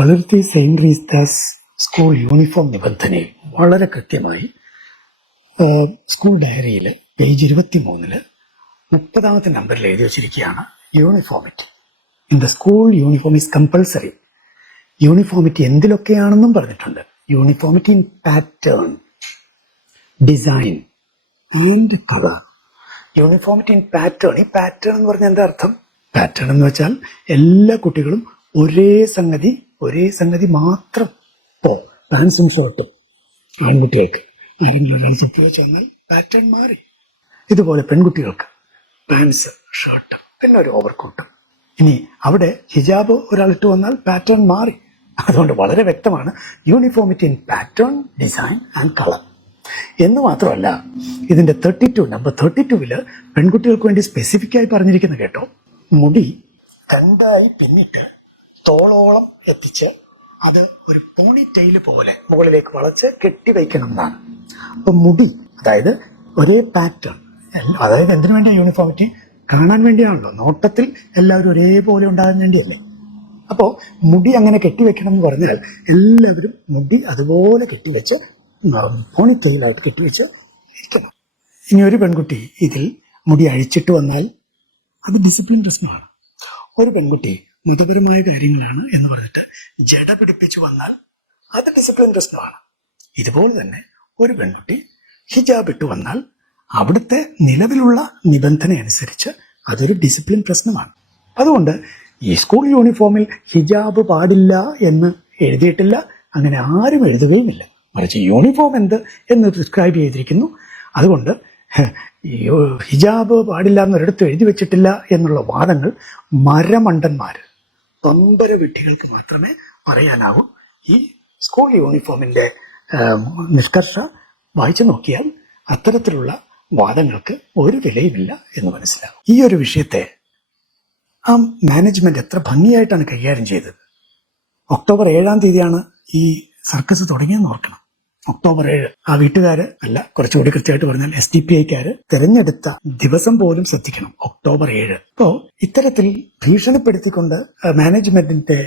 Palluruthy saint റീസ്താസ് school uniform നിബന്ധനയിൽ വളരെ കൃത്യമായി സ്കൂൾ ഡയറിയിൽ പേജ് ഇരുപത്തി മൂന്നിൽ മുപ്പതാമത്തെ നമ്പറിൽ എഴുതി വച്ചിരിക്കുകയാണ് uniformity. In the school uniform is compulsory uniformity എന്തിലൊക്കെയാണെന്നും പറഞ്ഞിട്ടുണ്ട്. Uniformity in pattern design and colour uniformity in pattern ഈ പാറ്റേൺ എന്ന് പറഞ്ഞാൽ എന്താ അർത്ഥം? പാറ്റേൺ എന്ന് വെച്ചാൽ എല്ലാ കുട്ടികളും ഒരേ സംഗതി ഒരേ സംഗതി മാത്രം. ഇപ്പോ പാൻസും ഷർട്ടും ആൺകുട്ടികൾക്ക്. ആരെങ്കിലും ഒരാൾ ചുപ്പ് ചെന്നാൽ പാറ്റേൺ മാറി. ഇതുപോലെ പെൺകുട്ടികൾക്ക് പാൻസ് ഷർട്ട് പിന്നെ ഒരു ഓവർകോട്ടും ഇനി അവിടെ ഹിജാബ് ഒരാൾ ഇട്ട് വന്നാൽ പാറ്റേൺ മാറി. അതുകൊണ്ട് വളരെ വ്യക്തമാണ് uniformity in pattern design and colour എന്ന് മാത്രമല്ല ഇതിന്റെ തേർട്ടി ടു നമ്പർ തേർട്ടി ടുവിൽ പെൺകുട്ടികൾക്ക് വേണ്ടി സ്പെസിഫിക് ആയി പറഞ്ഞിരിക്കുന്ന കേട്ടോ. മുടി രണ്ടായി പിന്നിട്ട് തോളോളം എത്തിച്ച് അത് ഒരു പോണി ടെയിൽ പോലെ മുകളിലേക്ക് വളച്ച് കെട്ടി വയ്ക്കണം എന്നാണ് അപ്പൊ മുടി അതായത് ഒരേ പാറ്റേൺ അതായത് എന്തിനു വേണ്ടിയ യൂണിഫോമിറ്റി കാണാൻ വേണ്ടിയാണല്ലോ. നോട്ടത്തിൽ എല്ലാവരും ഒരേപോലെ ഉണ്ടാകാൻ വേണ്ടിയല്ലേ? അപ്പോൾ മുടി അങ്ങനെ കെട്ടിവെക്കണം എന്ന് പറഞ്ഞാൽ എല്ലാവരും മുടി അതുപോലെ കെട്ടിവെച്ച് പോണിത്തൊയിലായിട്ട് കെട്ടിവെച്ച് ഇരിക്കണം. ഇനി ഒരു പെൺകുട്ടി ഇതിൽ മുടി അഴിച്ചിട്ട് വന്നാൽ അത് ഡിസിപ്ലിൻ പ്രശ്നമാണ്. ഒരു പെൺകുട്ടി മതപരമായ കാര്യങ്ങളാണ് എന്ന് പറഞ്ഞിട്ട് ജട പിടിപ്പിച്ചു വന്നാൽ അത് ഡിസിപ്ലിൻ പ്രശ്നമാണ് ഇതുപോലെ തന്നെ ഒരു പെൺകുട്ടി ഹിജാബ് ഇട്ട് വന്നാൽ അവിടുത്തെ നിലവിലുള്ള നിബന്ധന അനുസരിച്ച് അതൊരു ഡിസിപ്ലിൻ പ്രശ്നമാണ്. അതുകൊണ്ട് ഈ സ്കൂൾ യൂണിഫോമിൽ ഹിജാബ് പാടില്ല എന്ന് എഴുതിയിട്ടില്ല അങ്ങനെ ആരും എഴുതുകയുമില്ല. മറിച്ച് യൂണിഫോം എന്ത് എന്ന് പ്രിസ്ക്രൈബ് ചെയ്തിരിക്കുന്നു. അതുകൊണ്ട് ഹിജാബ് പാടില്ല എന്നൊരിടത്ത് എഴുതി വെച്ചിട്ടില്ല എന്നുള്ള വാദങ്ങൾ മരമണ്ടന്മാര് പമ്പര വിട്ടികൾക്ക് മാത്രമേ പറയാനാവൂ. ഈ സ്കൂൾ യൂണിഫോമിന്റെ ആ, നിഷ്കർഷ വായിച്ചു നോക്കിയാൽ അത്തരത്തിലുള്ള വാദങ്ങൾക്ക് ഒരു വിലയുമില്ല എന്ന് മനസ്സിലാവും ഈ ഒരു വിഷയത്തെ ആ മാനേജ്മെന്റ് എത്ര ഭംഗിയായിട്ടാണ് കൈകാര്യം ചെയ്തത്. ഒക്ടോബർ ഏഴാം തീയതിയാണ് ഈ സർക്കസ് തുടങ്ങിയെന്ന് ഓർക്കണം. ഒക്ടോബർ ഏഴ്. ആ വീട്ടുകാര് അല്ല കുറച്ചുകൂടി കൃത്യമായിട്ട് പറഞ്ഞാൽ എസ് ഡി പി ഐക്കാര് തെരഞ്ഞെടുത്ത ദിവസം പോലും ശ്രദ്ധിക്കണം. ഒക്ടോബർ ഏഴ്. അപ്പോ ഇത്തരത്തിൽ ഭീഷണിപ്പെടുത്തിക്കൊണ്ട് മാനേജ്മെന്റിന്റെ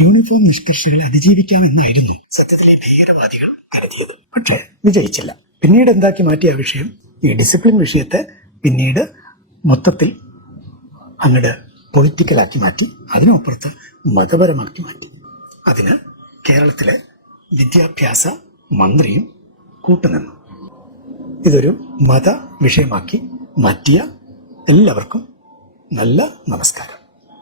യൂണിഫോം നിഷ്കർഷകൾ അതിജീവിക്കാം എന്നായിരുന്നു സത്യത്തിലെ ഭീകരവാദികൾ കരുതിയത്. പക്ഷേ വിജയിച്ചില്ല. പിന്നീട് എന്താക്കി മാറ്റിയ വിഷയം? ഈ ഡിസിപ്ലിൻ വിഷയത്തെ പിന്നീട് മൊത്തത്തിൽ അങ്ങട് പൊളിറ്റിക്കലാക്കി മാറ്റി അതിനപ്പുറത്ത് മതപരമാക്കി മാറ്റി. അതിന് കേരളത്തിലെ വിദ്യാഭ്യാസ മന്ത്രിയും കൂട്ടുനിന്നു ഇതൊരു മത വിഷയമാക്കി മാറ്റിയ എല്ലാവർക്കും നല്ല നമസ്കാരം.